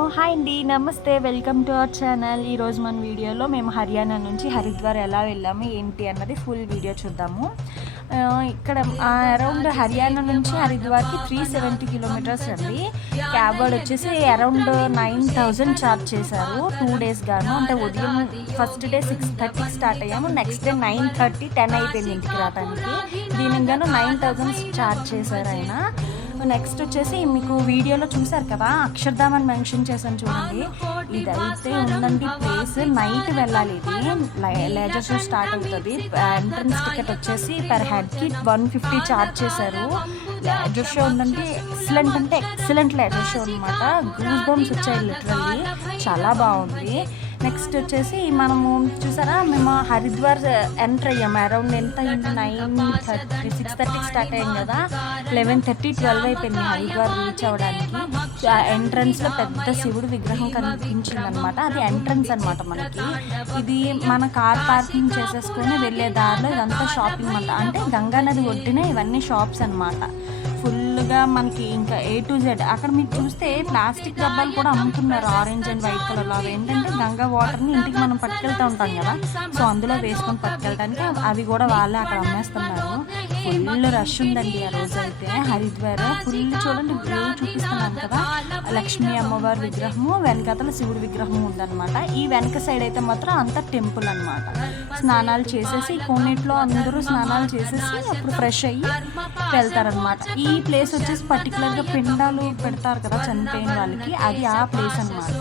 Hi అండి, నమస్తే, welcome to our channel. ఈరోజు మన వీడియోలో మేము హర్యానా నుంచి హరిద్వార్ ఎలా వెళ్ళాము ఏంటి అన్నది ఫుల్ వీడియో చూద్దాము. ఇక్కడ అరౌండ్ హర్యానా నుంచి హరిద్వార్కి 370 కిలోమీటర్స్ అండి. క్యాబ్ వాడు వచ్చేసి అరౌండ్ 9,000 ఛార్జ్ చేశారు 2 days గాను. అంటే ఉదయం ఫస్ట్ డే 6:30కి స్టార్ట్ అయ్యాము, నెక్స్ట్ డే 9:30 10 అయిపోయింది ఇంటికి రావడానికి. దీనికి గాను 9,000 ఛార్జ్ చేశారు ఆయన. నెక్స్ట్ వచ్చేసి మీకు వీడియోలో చూసారు కదా, అక్షర్ధామ్ అని మెన్షన్ చేశాను చూడండి. ఇదైతే ఉందండి ప్లేస్. నైట్ వెళ్ళాలి. ఇది లేజర్ షో స్టార్ట్ అవుతుంది. ఎంట్రన్స్ టికెట్ వచ్చేసి పర్ హెడ్కి 150 ఛార్జ్ చేశారు. లేజర్ షో ఉందండి, ఎక్సలెంట్ అంటే ఎక్సలెంట్ లేజర్ షో అనమాట. గూస్ బంప్స్ వచ్చాయి లిటరల్లీ, చాలా బాగుంది. నెక్స్ట్ వచ్చేసి మనము చూసారా, మేము హరిద్వార్ ఎంటర్ అయ్యాము. అరౌండ్ ఎంత అయింది, 9:30 6:30కి స్టార్ట్ అయ్యాం కదా, 11:30 12 అయిపోయింది హరిద్వార్ రీచ్ అవ్వడానికి. ఎంట్రన్స్లో పెద్ద శివుడు విగ్రహం కనిపించింది అనమాట. అది ఎంట్రన్స్ అనమాట మనకి. ఇది మన కార్ పార్కింగ్ చేసేసుకొని వెళ్ళే దారిలో ఇదంతా షాపింగ్ అనమాట. అంటే గంగా నది ఒడ్డున ఇవన్నీ షాప్స్ అనమాట. ఫుల్గా మనకి ఇంకా A to Z. అక్కడ మీకు చూస్తే ప్లాస్టిక్ డబ్బాలు కూడా అమ్ముతున్నారు, ఆరెంజ్ అండ్ వైట్ కలర్లో. అవి ఏంటంటే గంగా వాటర్ని ఇంటికి మనం పట్టుకెళ్తూ ఉంటాం కదా, సో అందులో వేసుకొని పట్టుకెళ్ళడానికి అవి కూడా వాళ్ళే అక్కడ అమ్మేస్తున్నారు. ఫుల్ రష్ ఉందండి ఆ రోజు అయితే హరిద్వార్. ఫుల్ చూడండి, వ్యూ చూపిస్తున్నాను కదా, లక్ష్మీ అమ్మవారి విగ్రహము వెనకతల శివుడి విగ్రహం ఉందన్నమాట. ఈ వెనక సైడ్ అయితే మాత్రం అంతా టెంపుల్ అనమాట. స్నానాలు చేసేసి కోనేట్లో అందరూ స్నానాలు చేసేసి అప్పుడు ఫ్రెష్ అయ్యి వెళ్తారనమాట. ఈ ప్లేస్ వచ్చేసి పర్టికులర్గా పిండాలు పెడతారు కదా చనిపోయిన వాళ్ళకి, అది ఆ ప్లేస్ అనమాట.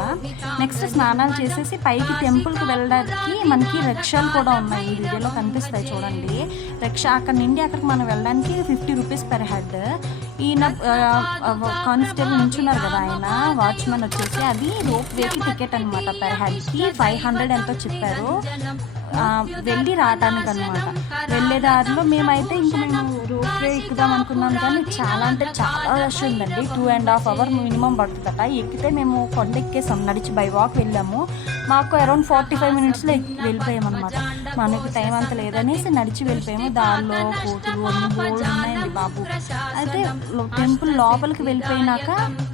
నెక్స్ట్ స్నానాలు చేసేసి పైకి టెంపుల్కి వెళ్ళడానికి మనకి రిక్షాలు కూడా ఉన్నాయి, ఈ వీడియోలో కనిపిస్తాయి చూడండి. రిక్షా అక్కడ నుండి అక్కడికి మనం వెళ్ళడానికి 50 రూపీస్ పర్ హెడ్. ఈయన కానిస్టేబుల్ నుంచున్నారు కదా, ఆయన వాచ్మెన్ వచ్చేసి అది రోప్ వేకి టికెట్ అనమాట. పర్ హెడ్కి 500 ఎంతో చెప్పారు వెళ్ళి రావటానికి అనమాట. వెళ్ళే దారిలో మేమైతే ఇంక మేము రోప్ వే ఎక్కుదాం అనుకున్నాం, కానీ చాలా అంటే చాలా రష్ ఉందండి. 2.5 hours మినిమం పడుతుందట. ఎక్కితే మేము కొండ ఎక్కేసాం, నడిచి బై వాక్ వెళ్ళాము. మాకు అరౌండ్ 45 minutesలో వెళ్ళిపోయామన్నమాట. మనకి టైం అంత లేదనేసి నడిచి వెళ్ళిపోయాము. దారిలో కోతులు అన్ని బోర్డు ఉన్నాయండి బాబు. అయితే టెంపుల్ లోపలికి వెళ్ళిపోయినాక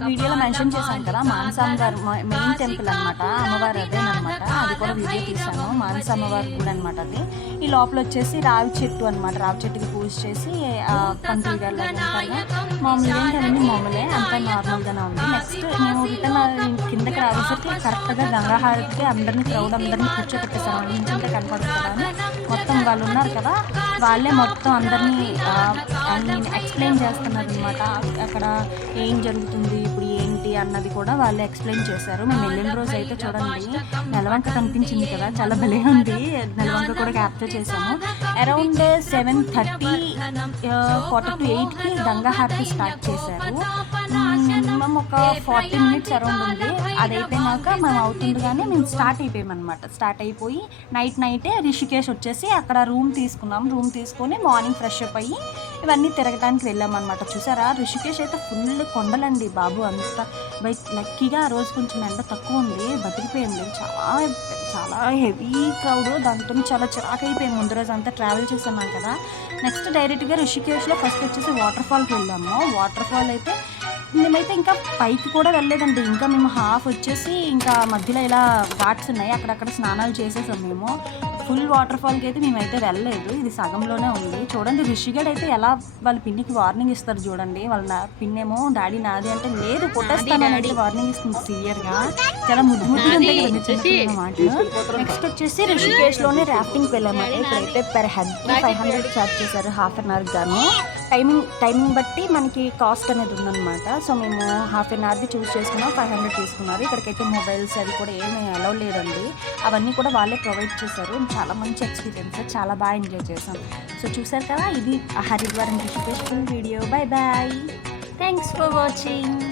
వీడియోలో మెన్షన్ చేశాను కదా, మానస అమ్మవారు మెయిన్ టెంపుల్ అనమాట, అమ్మవారు అదేనమాట. అది కూడా వీడియో తీశాను, మానస అమ్మవారి గుడి అనమాట అది. ఈ లోపల వచ్చేసి రావి చెట్టు అనమాట. రావి చెట్టుకి పూజ చేసి పంతులు గారు మామూలుగా ఏంటండి, మామూలే అంతా నార్మల్గానే ఉంది. నెక్స్ట్ మేము రిటర్న్ కిందకి రావేసరికి కరెక్ట్గా గంగా హారతికి అందరినీ క్రౌడ్ అందరినీ కూర్చోబెట్టేసారు. నించుంటే కనపడుతుంది కదా అని మొత్తం వాళ్ళు ఉన్నారు కదా, వాళ్ళే మొత్తం అందరినీ ఎక్స్ప్లెయిన్ చేస్తున్నారు అనమాట. అక్కడ ఏం జరుగుతుంది ఇప్పుడు ఏంటి అన్నది కూడా వాళ్ళు ఎక్స్ప్లెయిన్ చేశారు. మేము వెళ్ళిన రోజు అయితే చూడండి, నెలవంక కనిపించింది కదా, చాలా భలే ఉంది. నెలవంక కూడా క్యాప్చర్ చేసాము. అరౌండ్ 7:30 quarter to 8కి గంగా హారతి స్టార్ట్ చేశారు. మినిమం ఒక 40 minutes అరౌండ్ ఉంది. అది అయిపోయినాక మనం అవుతుండగానే మేము స్టార్ట్ అయిపోయామన్నమాట. స్టార్ట్ అయిపోయి నైటే రిషికేష్ వచ్చేసి అక్కడ రూమ్ తీసుకున్నాం. రూమ్ తీసుకొని మార్నింగ్ ఫ్రెష్ అప్ అయ్యి ఇవన్నీ తిరగడానికి వెళ్ళామన్నమాట. చూసారా, రిషికేష్ అయితే ఫుల్ కొండలండి బాబు. అంతా లక్కీగా ఆ రోజు కొంచెం ఎండ తక్కువ ఉంది, బతికిపోయింది. చాలా హెవీ క్రౌడ్, దాంతో చాలా చిరాకు అయిపోయింది. ముందు రోజు అంతా ట్రావెల్ చేస్తున్నాం కదా. నెక్స్ట్ డైరెక్ట్గా రిషికేష్లో ఫస్ట్ వచ్చేసి వాటర్ ఫాల్కి వెళ్ళాము. వాటర్ ఫాల్ అయితే మేమైతే ఇంకా పైకి కూడా వెళ్ళలేదండి. ఇంకా మేము హాఫ్ వచ్చేసి ఇంకా మధ్యలో ఇలా ఘాట్స్ ఉన్నాయి, అక్కడక్కడ స్నానాలు చేసేసాం మేము. ఫుల్ వాటర్ ఫాల్కి అయితే మేమైతే వెళ్ళలేదు, ఇది సగంలోనే ఉంది. చూడండి రిషిగడ్ అయితే ఎలా వాళ్ళ పిన్నికి వార్నింగ్ ఇస్తారు చూడండి. వాళ్ళ పిన్నేమో డాడీ నాది అంటే లేదు కొట్టేస్తానని వార్నింగ్ ఇస్తుంది సివియర్గా. చాలా ముద్దు ముద్దుగా ఉంటాయి కదా చిన్న మాటలు. నెక్స్ట్ వచ్చేసి రిషికేష్లోనే రాఫ్టింగ్కి వెళ్ళాము. ఇక్కడైతే పర్ హెడ్కి 500 ఛార్జ్ చేశారు, హాఫ్ అన్ అవర్ గాను. టైమింగ్ బట్టి మనకి కాస్ట్ అనేది ఉందన్నమాట. సో మేము హాఫ్ అన్ అవర్ది చూస్ చేసుకున్నాం, 500 తీసుకున్నారు. ఇక్కడికైతే మొబైల్స్ అవి కూడా ఏమీ అలౌ లేదండి, అవన్నీ కూడా వాళ్ళే ప్రొవైడ్ చేశారు. చాలా మంచి ఎక్స్పీరియన్స్, చాలా బాగా ఎంజాయ్ చేసాం. సో చూసారు కదా, ఇది Haridwar Rishikesh full video. Bye bye, thanks for watching.